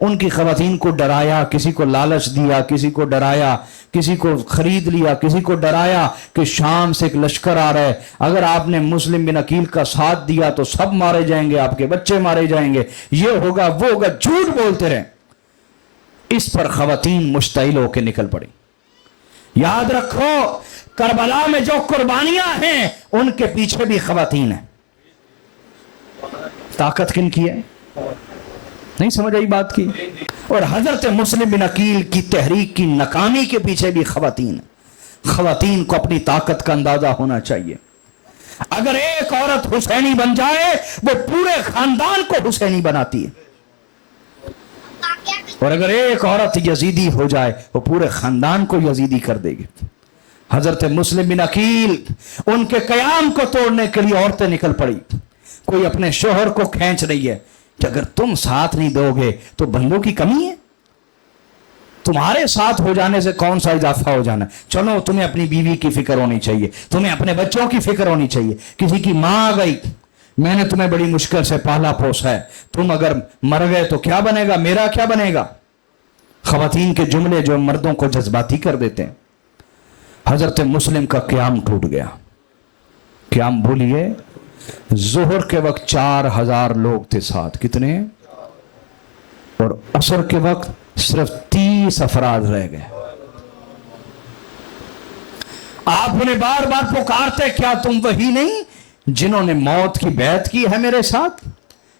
ان کی خواتین کو ڈرایا، کسی کو لالچ دیا، کسی کو ڈرایا، کسی کو خرید لیا، کسی کو ڈرایا کہ شام سے ایک لشکر آ رہا ہے، اگر آپ نے مسلم بن عقیل کا ساتھ دیا تو سب مارے جائیں گے، آپ کے بچے مارے جائیں گے، یہ ہوگا وہ ہوگا، جھوٹ بولتے رہے۔ اس پر خواتین مشتعل ہو کے نکل پڑی۔ یاد رکھو، کربلا میں جو قربانیاں ہیں ان کے پیچھے بھی خواتین ہیں۔ طاقت کن کی ہے؟ نہیں سمجھ آئی بات کی؟ اور حضرت مسلم بن عقیل کی تحریک کی ناکامی کے پیچھے بھی خواتین ہیں۔ خواتین کو اپنی طاقت کا اندازہ ہونا چاہیے۔ اگر ایک عورت حسینی بن جائے وہ پورے خاندان کو حسینی بناتی ہے، اور اگر ایک عورت یزیدی ہو جائے وہ پورے خاندان کو یزیدی کر دے گی۔ حضرت مسلم بن عقیل، ان کے قیام کو توڑنے کے لیے عورتیں نکل پڑی۔ کوئی اپنے شوہر کو کھینچ رہی ہے کہ اگر تم ساتھ نہیں دو گے تو بندوں کی کمی ہے، تمہارے ساتھ ہو جانے سے کون سا اضافہ ہو جانا، چلو تمہیں اپنی بیوی کی فکر ہونی چاہیے، تمہیں اپنے بچوں کی فکر ہونی چاہیے۔ کسی کی ماں آ گئی، میں نے تمہیں بڑی مشکل سے پالا پوسا ہے، تم اگر مر گئے تو کیا بنے گا، میرا کیا بنے گا؟ خواتین کے جملے جو مردوں کو جذباتی کر دیتے ہیں۔ حضرت مسلم کا قیام ٹوٹ گیا۔ قیام بولیے، ظہر کے وقت 4000 لوگ تھے ساتھ، کتنے؟ اور عصر کے وقت صرف 30 افراد رہ گئے۔ آپ انہیں بار بار پکارتے، کیا تم وہی نہیں جنہوں نے موت کی بیعت کی ہے میرے ساتھ،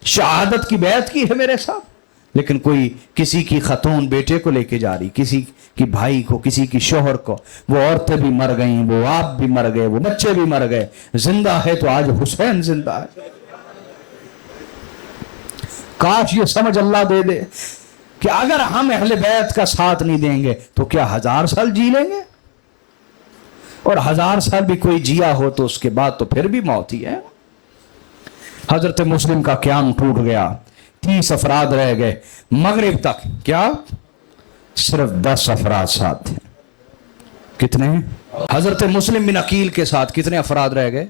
شہادت کی بیعت کی ہے میرے ساتھ؟ لیکن کوئی کسی کی خاتون بیٹے کو لے کے جا رہی، کسی کی بھائی کو، کسی کی شوہر کو، وہ عورتیں بھی مر گئیں، وہ آپ بھی مر گئے، وہ بچے بھی مر گئے، زندہ ہے تو آج حسین زندہ ہے۔ کاش یہ سمجھ اللہ دے دے کہ اگر ہم اہل بیت کا ساتھ نہیں دیں گے تو کیا 1000 سال جی لیں گے؟ اور 1000 سال بھی کوئی جیا ہو تو اس کے بعد تو پھر بھی موت ہی ہے۔ حضرت مسلم کا قیام ٹوٹ گیا، 30 افراد رہ گئے۔ مغرب تک کیا صرف 10 افراد ساتھ تھے۔ کتنے؟ حضرت مسلم بن عقیل کے ساتھ کتنے افراد رہ گئے؟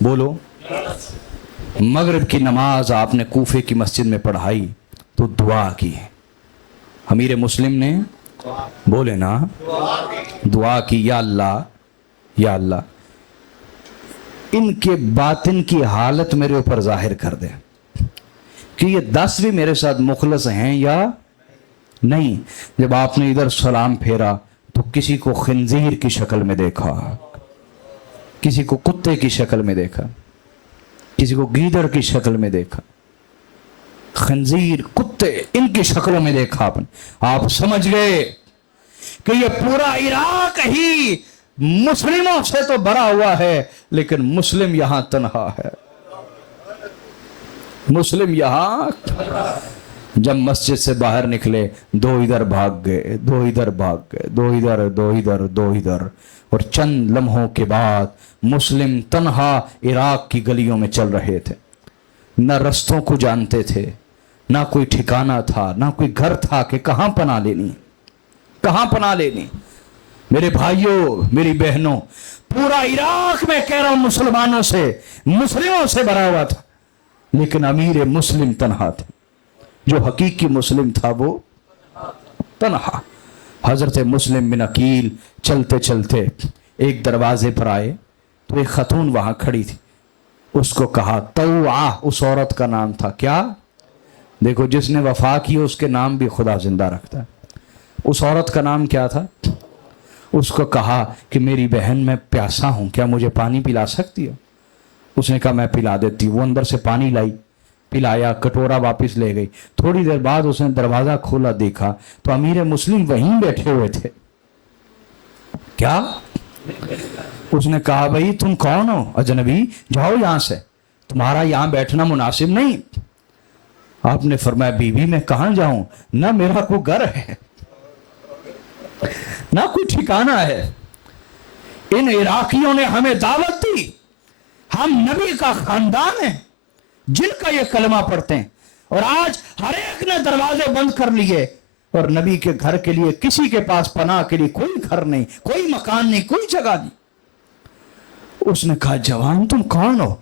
بولو۔ مغرب کی نماز آپ نے کوفے کی مسجد میں پڑھائی تو دعا کی، امیر مسلم نے बोले ना, दुआ की, या अल्लाह, या अल्लाह इनके बातिन की हालत मेरे ऊपर जाहिर कर दे कि ये 10 भी मेरे साथ मुखलस हैं या नहीं। जब आपने इधर सलाम फेरा तो किसी को खिंजीर की शक्ल में देखा, किसी को कुत्ते की शक्ल में देखा, किसी को गीदड़ की शक्ल में देखा, खंजीर, कुत्ते, इनकी शक्लों में देखा आपने। आप समझ गए कि ये पूरा इराक ही मुस्लिमों से तो भरा हुआ है, लेकिन मुस्लिम यहां तन्हा है। मुस्लिम यहां, जब मस्जिद से बाहर निकले, 2 इधर भाग गए, 2 इधर भाग गए, 2 इधर, 2 इधर, 2 इधर, और चंद लम्हों के बाद मुस्लिम तन्हा इराक की गलियों में चल रहे थे। न रस्तों को जानते थे, ना कोई ठिकाना था, ना कोई घर था कि कहां पनाह लेनी, कहां पनाह लेनी। मेरे भाइयों, मेरी बहनों, पूरा इराक में कह रहा हूं मुसलमानों से, मुस्लिमों से भरा हुआ था, लेकिन अमीर मुस्लिम तन्हा था। जो हकीकी मुस्लिम था वो तन्हा। हजरत मुस्लिम बिन अकील चलते चलते एक दरवाजे पर आए तो एक खतून वहां खड़ी थी। उसको कहा तौआ, उस औरत का नाम था क्या? देखो, जिसने वफा की उसके नाम भी खुदा जिंदा रखता है। उस औरत का नाम क्या था? उसको कहा कि मेरी बहन, मैं प्यासा हूं, क्या मुझे पानी पिला सकती हो? उसने कहा मैं पिला देती। वो अंदर से पानी लाई, पिलाया, कटोरा वापस ले गई। थोड़ी देर बाद उसने दरवाजा खोला, देखा तो अमीर मुस्लिम वहीं बैठे हुए थे। क्या? उसने कहा भाई तुम कौन हो? अजनबी, जाओ यहां से, तुम्हारा यहां बैठना मुनासिब नहीं। आपने फरमाया बीवी मैं कहां जाऊं, ना मेरा कोई घर है, ना कोई ठिकाना है। इन इराकियों ने हमें दावत दी, हम नबी का खानदान है जिनका ये कलमा पढ़ते हैं, और आज हर एक ने दरवाजे बंद कर लिए, और नबी के घर के लिए किसी के पास पनाह के लिए कोई घर नहीं, कोई मकान नहीं, कोई जगह नहीं। उसने कहा जवान तुम कौन हो?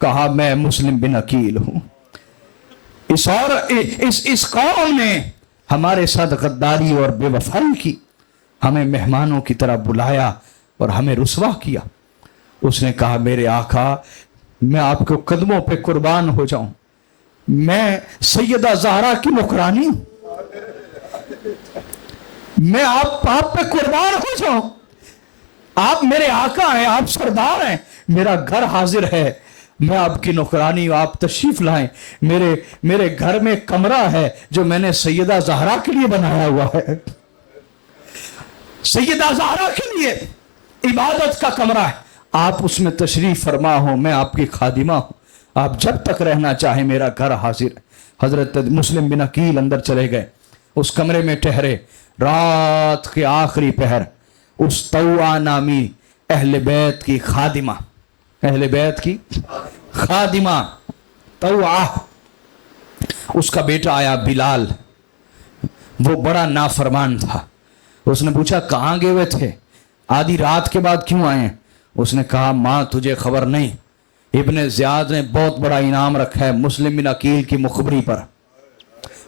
कहा मैं मुस्लिम बिन अकील हूं। इस कौम ने हमारे साथ गद्दारी और बेवफाई की, हमें मेहमानों की तरह बुलाया और हमें रुसवा किया। उसने कहा मेरे आका, मैं आपके कदमों पे कुर्बान हो जाऊं, मैं सैयदा ज़हरा की नौकरानी हूं, मैं आप पे कुर्बान हो जाऊं। आप मेरे आका हैं, आप सरदार हैं, मेरा घर हाजिर है, मैं आपकी नौकरानी हूं, आप तशरीफ लाएं। मेरे घर में कमरा है जो मैंने सैयदा ज़हरा के लिए बनाया हुआ है, सैयदा ज़हरा के लिए इबादत का कमरा है, आप उसमें तशरीफ फरमा हो, मैं आपकी खादिमा हूं, आप जब तक रहना चाहे मेरा घर हाजिर है। हजरत मुस्लिम बिन अकील अंदर चले गए, उस कमरे में ठहरे। रात के आखिरी पहर उस तौआ नामी अहले बैत की खादिमा, अहले बैत की खादिमा तौआ, उसका बेटा आया बिलाल, वो बड़ा नाफरमान था। उसने पूछा कहाँ गए हुए थे, आधी रात के बाद क्यों आए? उसने कहा माँ तुझे खबर नहीं, इब्ने ज़ियाद ने बहुत बड़ा इनाम रखा है मुस्लिम बिन अकील की मुखबरी पर,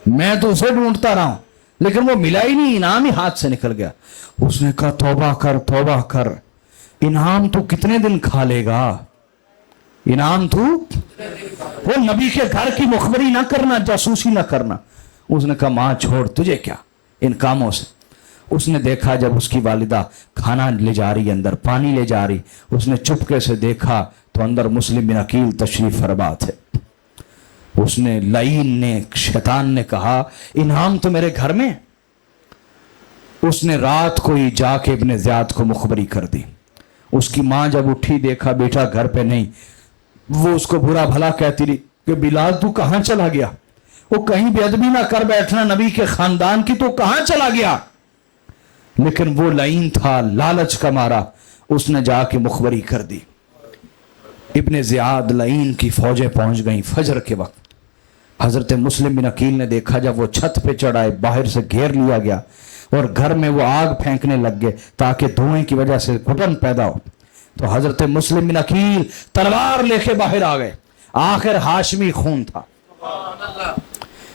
मैं तो उसे ढूंढता रहा हूं लेकिन वो मिला ही नहीं, इनाम ही हाथ से निकल गया। उसने कहा तौबा कर, तौबा कर, इनाम तू कितने दिन खा लेगा, इनाम तू, वो नबी के घर की मुखबरी ना करना, जासूसी ना करना। उसने कहा माँ छोड़, तुझे क्या इन कामों से। उसने देखा जब उसकी वालिदा खाना ले जा रही, अंदर पानी ले जा रही, उसने चुपके से देखा तो अंदर मुस्लिम बिन अकील तशरीफ फरमा थे। उसने लाइन ने, शैतान ने कहा इनाम तो मेरे घर में। उसने रात को ही जाके इब्ने ज़ियाद को मुखबरी कर दी। उसकी माँ जब उठी, देखा बेटा घर पे नहीं, वो उसको बुरा भला कहती रही कि बिलाल तू कहाँ चला गया, वो कहीं बेअदबी ना कर बैठना नबी के खानदान की, तो कहाँ चला गया। लेकिन वो लाइन था, लालच का मारा उसने जाके मुखबरी कर दी। इब्ने ज़ियाद लाइन की फौजें पहुंच गई फजर के वक्त। हजरत मुस्लिम बिन अकील ने देखा जब वो छत पे चढ़ाए, बाहर से घेर लिया गया और घर में वो आग फेंकने लग गए ताकि धुएं की वजह से घुटन पैदा हो। तो हजरत मुस्लिम बिन अकील तलवार लेके बाहर आ गए। आखिर हाशमी खून था,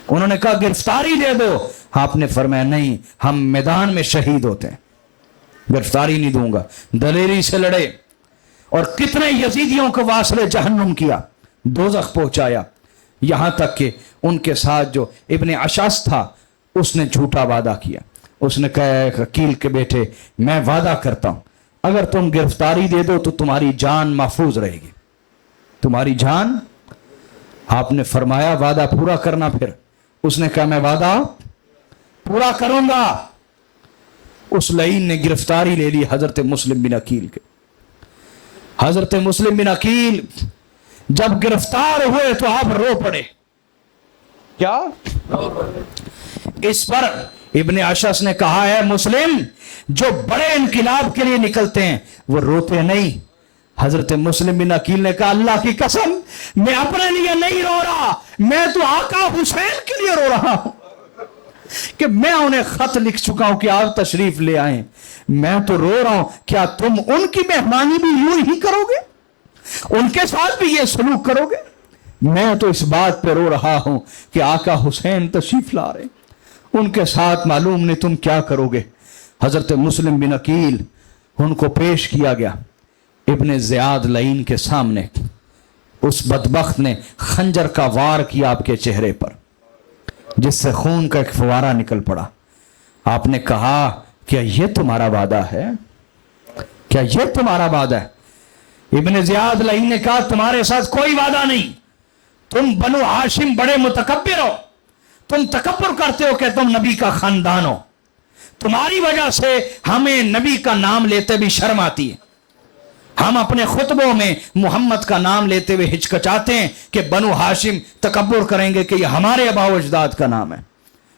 उन्होंने कहा गिरफ्तारी दे दो। आपने फरमाया नहीं, हम मैदान में शहीद होते हैं, गिरफ्तारी नहीं दूंगा। दलेरी से लड़े और कितने यजीदियों को वासले जहन्नुम किया, दोज़ख पहुंचाया, यहां तक कि उनके साथ जो इब्ने अशअस था उसने झूठा वादा किया। उसने कहा अकील के बेटे, मैं वादा करता हूं अगर तुम गिरफ्तारी दे दो तो तुम्हारी जान महफूज रहेगी, तुम्हारी जान। आपने फरमाया वादा पूरा करना। फिर उसने कहा मैं वादा पूरा करूंगा। उस लईन ने गिरफ्तारी ले ली हजरत मुस्लिम बिन अकील के। हजरत मुस्लिम बिन अकील जब गिरफ्तार हुए तो आप रो पड़े। क्या? इस पर इब्ने अशअस ने कहा है मुस्लिम जो बड़े इनकिलाब के लिए निकलते हैं वो रोते नहीं। हजरत मुस्लिम बिन अकील ने कहा अल्लाह की कसम मैं अपने लिए नहीं रो रहा, मैं तो आका हुसैन के लिए रो रहा हूं कि मैं उन्हें खत लिख चुका हूं कि आप तशरीफ ले आए। मैं तो रो रहा हूं, क्या तुम उनकी मेहमानी भी यूं ही करोगे, उनके साथ भी ये सलूक करोगे? मैं तो इस बात पे रो रहा हूं कि आका हुसैन तशरीफ ला रहे, उनके साथ मालूम नहीं तुम क्या करोगे। हजरत मुस्लिम बिन अकील उनको पेश किया गया इब्ने ज़ियाद लईन के सामने। उस बदबख्त ने खंजर का वार किया आपके चेहरे पर, जिससे खून का एक फवारा निकल पड़ा। आपने कहा क्या यह तुम्हारा वादा है, क्या यह तुम्हारा वादा है? इब्ने ज़ियाद लईन ने कहा तुम्हारे साथ कोई वादा नहीं, तुम बनु हाशिम बड़े मुतकब्बिर हो, तुम तकब्बुर करते हो कि तुम नबी का खानदान हो, तुम्हारी वजह से हमें नबी का नाम लेते भी शर्म आती है, हम अपने खुतबों में मोहम्मद का नाम लेते हुए हिचकचाते हैं कि बनु हाशिम तकब्बुर करेंगे कि यह हमारे आबाओ अजदाद का नाम है।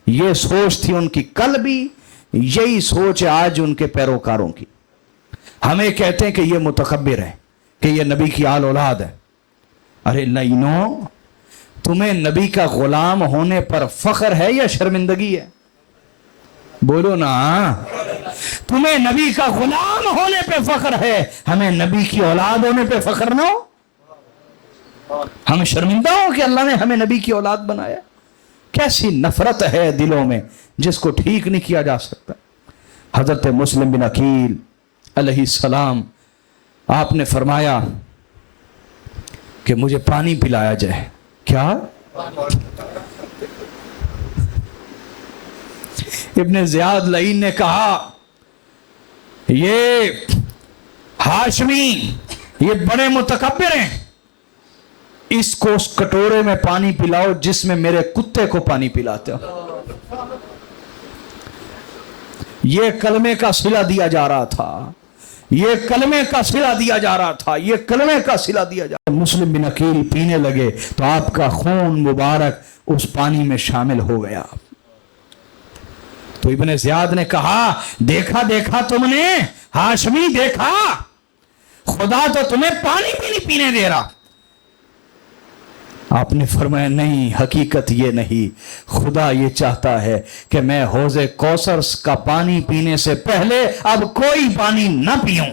यह सोच थी उनकी, कल भी यही सोच है आज उनके पैरोकारों की। हमें कहते हैं कि यह मुतकब्बिर है, कि यह नबी की आल औलाद है। अरे लईनो, तुम्हें नबी का गुलाम होने पर फख्र है या शर्मिंदगी है? बोलो ना, तुम्हें नबी का गुलाम होने पे फख्र है, हमें नबी की औलाद होने पे फख्र ना हो? हम शर्मिंदा हो कि अल्लाह ने हमें नबी की औलाद बनाया? कैसी नफरत है दिलों में जिसको ठीक नहीं किया जा सकता। हजरत मुस्लिम बिन अकील अलैहिस्सलाम, आपने फरमाया कि मुझे पानी पिलाया जाए। क्या? इब्ने ज़ियाद लईन ने कहा ये हाशमी ये बड़े मुतकब्बिर हैं, इसको उस कटोरे में पानी पिलाओ जिसमें मेरे कुत्ते को पानी पिलाते हो। ये कलमे का सिला दिया जा रहा था, ये कलमे का सिला दिया जा रहा था, ये कलमे का सिला दिया जा रहा। मुस्लिम बिन अकील पीने लगे तो आपका खून मुबारक उस पानी में शामिल हो गया। तो इब्ने ज़ियाद ने कहा देखा देखा तुमने हाशमी, देखा खुदा तो तुम्हें पानी भी नहीं पीने दे रहा। आपने फरमाया नहीं, हकीकत ये नहीं, खुदा ये चाहता है कि मैं हौज़े कौसर का पानी पीने से पहले अब कोई पानी ना पीऊं।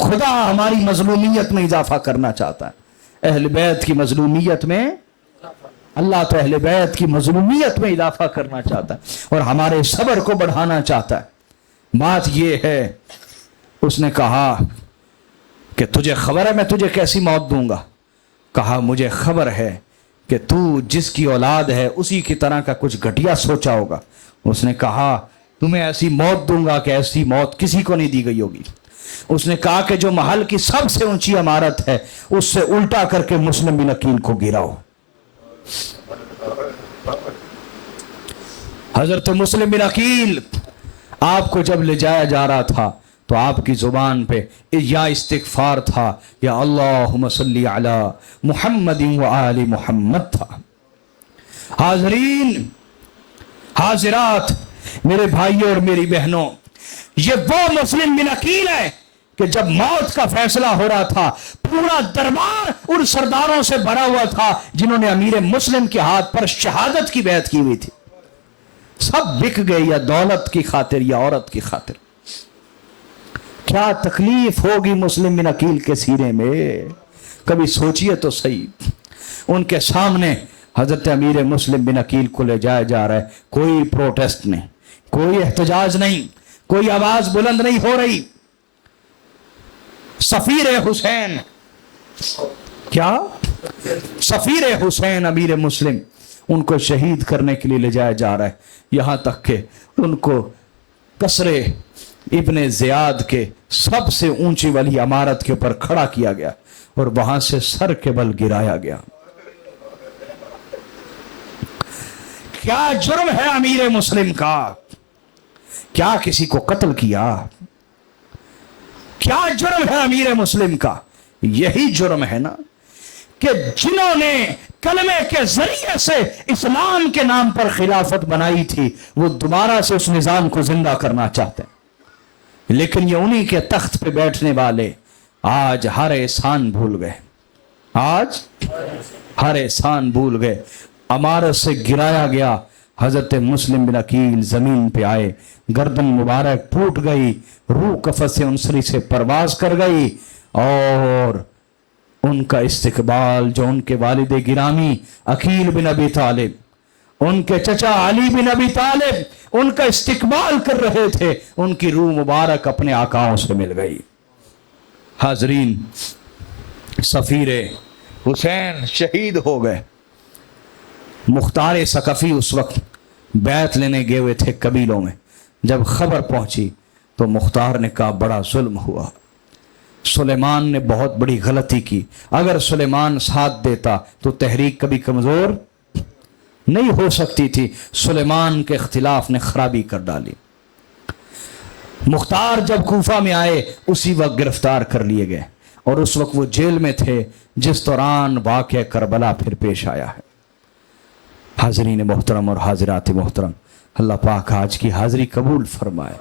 खुदा हमारी मजलूमियत में इजाफा करना चाहता है, अहले बैत की मजलूमियत में। अल्लाह तो अहले बैत की मजलूमियत में इजाफा करना चाहता है और हमारे सब्र को बढ़ाना चाहता है। बात यह है, उसने कहा कि तुझे खबर है मैं तुझे कैसी मौत दूंगा? कहा मुझे खबर है कि तू जिसकी औलाद है उसी की तरह का कुछ घटिया सोचा होगा। उसने कहा तुम्हें ऐसी मौत दूंगा कि ऐसी मौत किसी को नहीं दी गई होगी। उसने कहा कि जो महल की सबसे ऊंची इमारत है उससे उल्टा करके मुस्लिम बिन अकील को गिराओ। हजरत मुस्लिम बिन अकील आपको जब ले जाया जा रहा था तो आपकी जुबान पे या इस्तिगफार था या अल्लाहुम्मा सल्ली अला मुहम्मदिन व आलि मुहम्मद था। हाज़रीन हाज़िरात, मेरे भाइयों और मेरी बहनों, ये वो मुस्लिम बिन अकील है कि जब मौत का फैसला हो रहा था पूरा दरबार उन सरदारों से भरा हुआ था जिन्होंने अमीर मुस्लिम के हाथ पर शहादत की बैत की हुई थी। सब बिक गए, या दौलत की खातिर या औरत की खातिर। क्या तकलीफ होगी मुस्लिम बिन अकील के सीने में, कभी सोचिए तो सही। उनके सामने हजरत अमीर मुस्लिम बिन अकील को ले जाया जा रहा है, कोई प्रोटेस्ट नहीं, कोई एहतजाज नहीं, कोई आवाज बुलंद नहीं हो रही। सफीर हुसैन, क्या सफीर हुसैन अमीर मुस्लिम, उनको शहीद करने के लिए ले जाया जा रहा है। यहां तक कि उनको कसरे इब्ने ज़ियाद के सबसे ऊंची वाली इमारत के ऊपर खड़ा किया गया और वहां से सर के बल गिराया गया। क्या जुर्म है अमीर मुस्लिम का? क्या किसी को कत्ल किया? क्या जुर्म है अमीर मुस्लिम का? यही जुर्म है ना कि जिन्होंने कलमे के जरिए से इस्लाम के नाम पर खिलाफत बनाई थी, वो दोबारा से उस निजाम को जिंदा करना चाहते हैं। लेकिन ये उन्हीं के तख्त पे बैठने वाले आज हर एहसान भूल गए, आज हर एहसान भूल गए। इमारत से गिराया गया, हजरत मुस्लिम बिन अकील जमीन पे आए, गर्दन मुबारक टूट गई, रूह कफस से उनसरी से परवाज कर गई और उनका इस्तिकबाल जो उनके वालिद गिरामी अकील बिन अबी तालिब, उनके चचा अली बिन अबी तालिब उनका इस्तिकबाल कर रहे थे, उनकी रूह मुबारक अपने आकाओं से मिल गई। हाजरीन, सफीर हुसैन शहीद हो गए। मुख्तार सकफी उस वक्त बैत लेने गए हुए थे कबीलों में। जब खबर पहुंची तो मुख्तार ने कहा बड़ा जुल्म हुआ, सुलेमान ने बहुत बड़ी गलती की। अगर सुलेमान साथ देता तो तहरीक कभी कमजोर नहीं हो सकती थी। सुलेमान के खिलाफ ने खराबी कर डाली। मुख्तार जब कूफा में आए उसी वक्त गिरफ्तार कर लिए गए और उस वक्त वो जेल में थे जिस दौरान वाक़या करबला फिर पेश आया है। हाज़रीन मोहतरम और हाज़िरात मोहतरम, अल्लाह पाक आज की हाज़री कबूल फरमाए।